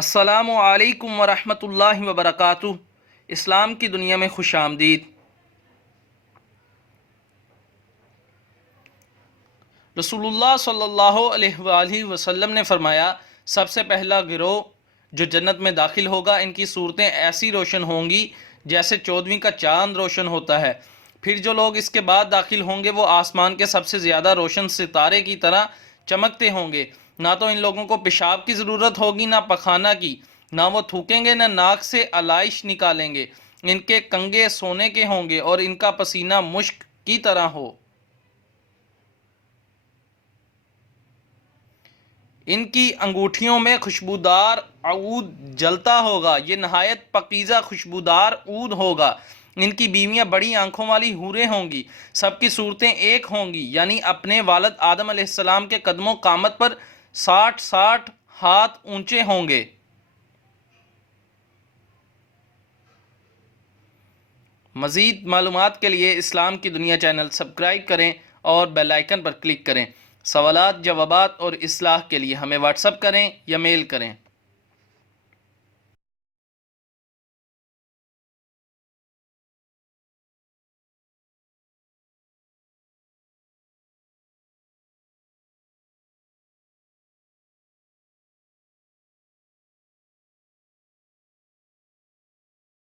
السلام علیکم ورحمۃ اللہ وبرکاتہ۔ اسلام کی دنیا میں خوش آمدید۔ رسول اللہ صلی اللہ علیہ وآلہ وسلم نے فرمایا، سب سے پہلا گروہ جو جنت میں داخل ہوگا، ان کی صورتیں ایسی روشن ہوں گی جیسے 14ویں کا چاند روشن ہوتا ہے۔ پھر جو لوگ اس کے بعد داخل ہوں گے وہ آسمان کے سب سے زیادہ روشن ستارے کی طرح چمکتے ہوں گے۔ نہ تو ان لوگوں کو پیشاب کی ضرورت ہوگی، نہ پخانہ کی، نہ وہ تھوکیں گے، نہ ناک سے علائش نکالیں گے۔ ان کے کنگے سونے کے ہوں گے اور ان کا پسینہ مشک کی طرح ہو۔ ان کی انگوٹھیوں میں خوشبودار عود جلتا ہوگا، یہ نہایت پاکیزہ خوشبودار عود ہوگا۔ ان کی بیویاں بڑی آنکھوں والی حوریں ہوں گی، سب کی صورتیں ایک ہوں گی، یعنی اپنے والد آدم علیہ السلام کے قدموں قامت پر 60 ہاتھ اونچے ہوں گے۔ مزید معلومات کے لیے اسلام کی دنیا چینل سبسکرائب کریں اور بیل آئیکن پر کلک کریں۔ سوالات، جوابات اور اصلاح کے لیے ہمیں واٹس ایپ کریں یا میل کریں۔